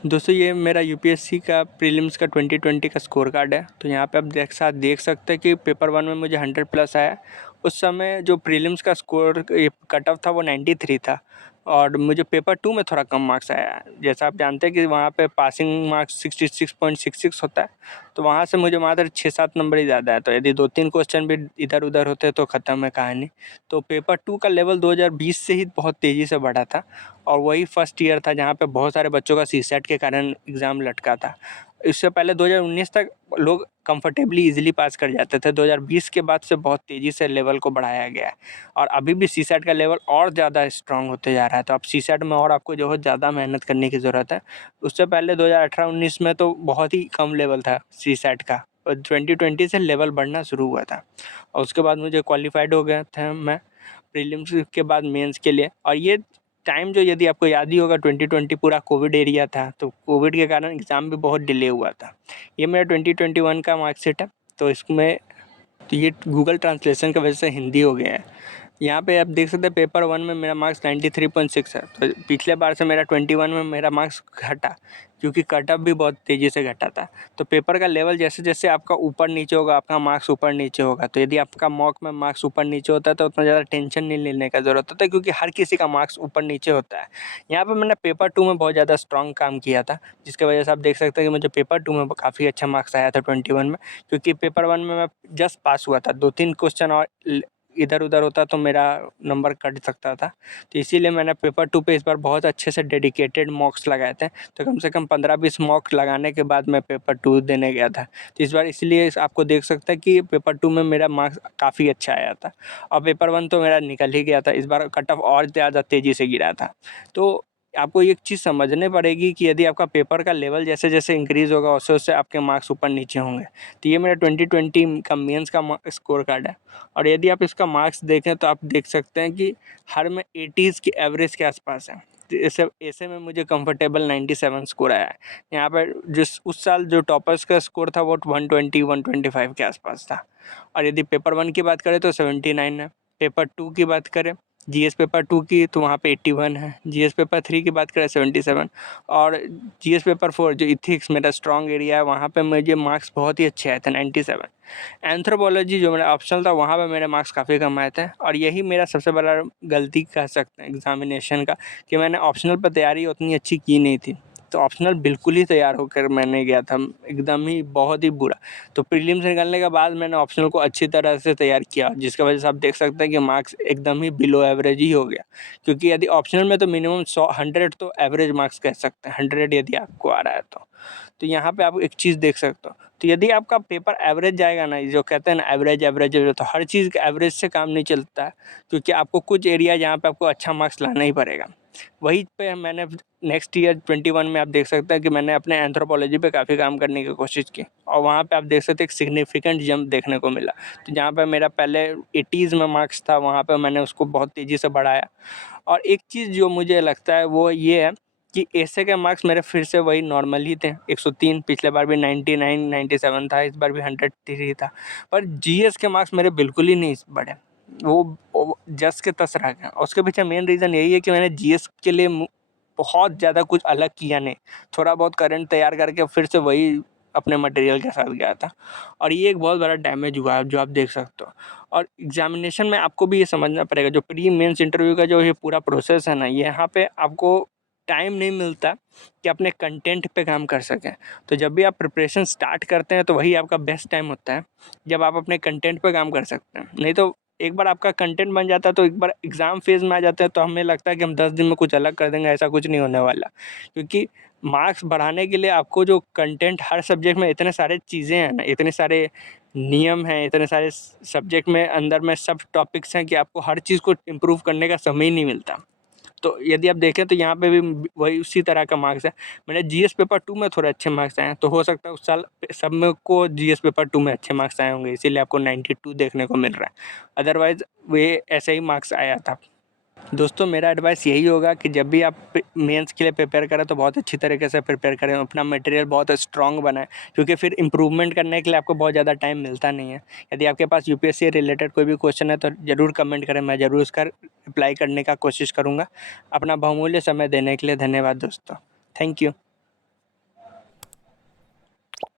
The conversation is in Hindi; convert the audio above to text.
दोस्तों ये मेरा यूपीएससी का प्रीलिम्स का 2020 का स्कोर कार्ड है। तो यहाँ पे आप देख सकते हैं कि पेपर 1 में मुझे 100 प्लस आया। उस समय जो प्रीलिम्स का स्कोर कट ऑफ था वो 93 था और मुझे पेपर 2 में थोड़ा कम मार्क्स आया। जैसा आप जानते हैं कि वहाँ पे पासिंग मार्क्स 66.66 होता है, तो वहाँ से मुझे मात्र 6-7 नंबर ही ज़्यादा है। तो यदि 2-3 क्वेश्चन भी इधर उधर होते तो ख़त्म है कहानी। तो पेपर 2 का लेवल 2020 से ही बहुत तेज़ी से बढ़ा था और वही फर्स्ट ईयर था जहाँ पे बहुत सारे बच्चों का सीसेट के कारण एग्ज़ाम लटका था। इससे पहले 2019 तक लोग कंफर्टेबली इजीली पास कर जाते थे। 2020 के बाद से बहुत तेज़ी से लेवल को बढ़ाया गया है और अभी भी सीसेट का लेवल और ज़्यादा स्ट्रॉन्ग होते जा रहा है। तो अब सीसेट में और आपको जो है ज़्यादा मेहनत करने की ज़रूरत है। उससे पहले 2018-19 में तो बहुत ही कम लेवल था सीसेट का और 2020 से लेवल बढ़ना शुरू हुआ था और उसके बाद मुझे क्वालिफाइड हो गया था मैं प्रीलिम्स के बाद मेंस के लिए। और ये टाइम जो यदि आपको याद ही होगा 2020 पूरा कोविड एरिया था, तो कोविड के कारण एग्ज़ाम भी बहुत डिले हुआ था। ये मेरा 2021 का मार्कशीट है। तो इसमें तो ये गूगल ट्रांसलेशन की वजह से हिंदी हो गया है। यहाँ पे आप देख सकते हैं पेपर 1 में मेरा मार्क्स 93.6 है। तो पिछले बार से मेरा 21 में मेरा मार्क्स घटा क्योंकि कट ऑफ भी बहुत तेज़ी से घटा था। तो पेपर का लेवल जैसे जैसे आपका ऊपर नीचे होगा, आपका मार्क्स ऊपर नीचे होगा। तो यदि आपका मॉक में मार्क्स ऊपर नीचे होता है तो उतना ज़्यादा टेंशन नहीं लेने का ज़रूरत होता है क्योंकि हर किसी का मार्क्स ऊपर नीचे होता है। यहाँ पर मैंने पेपर 2 में बहुत ज़्यादा स्ट्रॉन्ग काम किया था, जिसकी वजह से आप देख सकते हैं कि मुझे पेपर 2 में काफ़ी अच्छा मार्क्स आया था 21 में, क्योंकि पेपर 1 में मैं जस्ट पास हुआ था। 2-3 क्वेश्चन और इधर उधर होता तो मेरा नंबर कट सकता था। तो इसीलिए मैंने पेपर 2 पे इस बार बहुत अच्छे से डेडिकेटेड मॉक्स लगाए थे। तो कम से कम 15-20 मॉक लगाने के बाद मैं पेपर 2 देने गया था। तो इस बार इसलिए आपको देख सकते हैं कि पेपर 2 में मेरा मार्क्स काफ़ी अच्छा आया था और पेपर 1 तो मेरा निकल ही गया था। इस बार कट ऑफ और ज़्यादा तेज़ी से गिरा था। तो आपको एक चीज़ समझनी पड़ेगी कि यदि आपका पेपर का लेवल जैसे-जैसे इंक्रीज़ होगा वैसे-वैसे आपके मार्क्स ऊपर नीचे होंगे। तो ये मेरा 2020 का मेंस का स्कोर कार्ड है और यदि आप इसका मार्क्स देखें तो आप देख सकते हैं कि हर में 80s की एवरेज के आसपास है। तो ऐसे में मुझे कंफर्टेबल 97 स्कोर आया है। यहाँ पर उस साल जो टॉपर्स का स्कोर था वो 120-125 के आसपास था और यदि पेपर 1 की बात करें तो 79 है। पेपर 2 की बात करें, जीएस पेपर 2 की, तो वहाँ पे 81 है। जीएस पेपर 3 की बात करें 77 और जीएस पेपर 4 जो इथिक्स मेरा स्ट्रॉन्ग एरिया है वहाँ पे मुझे मार्क्स बहुत ही अच्छे आए थे 97। एंथ्रोपोलॉजी जो मेरा ऑप्शनल था वहाँ पे मेरे मार्क्स काफ़ी कम आए थे और यही मेरा सबसे बड़ा गलती कह सकते हैं एग्जामिनेशन का, कि मैंने ऑप्शनल पर तैयारी उतनी अच्छी की नहीं थी। तो ऑप्शनल बिल्कुल ही तैयार होकर मैंने गया था, एकदम ही बहुत ही बुरा। तो प्रीलिम्स निकलने के बाद मैंने ऑप्शनल को अच्छी तरह से तैयार किया, जिसकी वजह से आप देख सकते हैं कि मार्क्स एकदम ही बिलो एवरेज ही हो गया। क्योंकि यदि ऑप्शनल में तो मिनिमम 100 तो एवरेज मार्क्स कह सकते हैं, 100 यदि आपको आ रहा है तो यहाँ पे आप एक चीज़ देख सकते हो। तो यदि आपका पेपर एवरेज जाएगा ना, जो कहते हैं ना एवरेज एवरेज एवरेज, तो हर चीज़ का एवरेज से काम नहीं चलता है, क्योंकि आपको कुछ एरिया जहाँ पे आपको अच्छा मार्क्स लाना ही पड़ेगा। वहीं पे मैंने नेक्स्ट ईयर 21 में आप देख सकते हैं कि मैंने अपने एंथ्रोपोलॉजी पे काफ़ी काम करने की कोशिश की और वहाँ पे आप देख सकते हैं एक सिग्निफिकेंट जंप देखने को मिला। तो जहाँ पे मेरा पहले 80s में मार्क्स था वहाँ पे मैंने उसको बहुत तेज़ी से बढ़ाया। और एक चीज़ जो मुझे लगता है वो ये है कि एसे के मार्क्स मेरे फिर से वही नॉर्मल ही थे, 103। पिछले बार भी 99 97 था, इस बार भी 103 था। पर जीएस के मार्क्स मेरे बिल्कुल ही नहीं बढ़े, वो जस के तस रह गए। और उसके पीछे मेन रीज़न यही है कि मैंने जीएस के लिए बहुत ज़्यादा कुछ अलग किया नहीं, थोड़ा बहुत करंट तैयार करके फिर से वही अपने मटेरियल के साथ गया था और ये एक बहुत बड़ा डैमेज हुआ है जो आप देख सकते हो। और एग्जामिनेशन में आपको भी ये समझना पड़ेगा, जो प्री मेंस इंटरव्यू का जो ये पूरा प्रोसेस है ना, यहाँ पे आपको टाइम नहीं मिलता कि अपने कंटेंट पे काम कर सकें। तो जब भी आप प्रिपरेशन स्टार्ट करते हैं तो वही आपका बेस्ट टाइम होता है जब आप अपने कंटेंट पे काम कर सकते हैं। नहीं तो एक बार आपका कंटेंट बन जाता है तो एक बार एग्ज़ाम फेज़ में आ जाते हैं तो हमें लगता है कि हम 10 दिन में कुछ अलग कर देंगे, ऐसा कुछ नहीं होने वाला। क्योंकि मार्क्स बढ़ाने के लिए आपको जो कंटेंट, हर सब्जेक्ट में इतने सारे चीज़ें हैं ना, इतने सारे नियम हैं, इतने सारे सब्जेक्ट में अंदर में सब टॉपिक्स हैं कि आपको हर चीज़ को इम्प्रूव करने का समय ही नहीं मिलता। तो यदि आप देखें तो यहाँ पे भी वही उसी तरह का मार्क्स है। मैंने जीएस पेपर 2 में थोड़े अच्छे मार्क्स आए हैं, तो हो सकता है उस साल सब में को जीएस पेपर 2 में अच्छे मार्क्स आए होंगे, इसीलिए आपको 92 देखने को मिल रहा है। अदरवाइज़ वे ऐसे ही मार्क्स आया था। दोस्तों मेरा एडवाइस यही होगा कि जब भी आप मेंस के लिए प्रिपेयर करें तो बहुत अच्छी तरीके से प्रिपेयर करें, अपना मटेरियल बहुत स्ट्रॉन्ग बनाएं, क्योंकि फिर इम्प्रूवमेंट करने के लिए आपको बहुत ज़्यादा टाइम मिलता नहीं है। यदि आपके पास यूपीएससी रिलेटेड कोई भी क्वेश्चन है तो ज़रूर कमेंट करें, मैं ज़रूर उसका रिप्लाई करने का कोशिश करूँगा। अपना बहुमूल्य समय देने के लिए धन्यवाद दोस्तों। Thank you.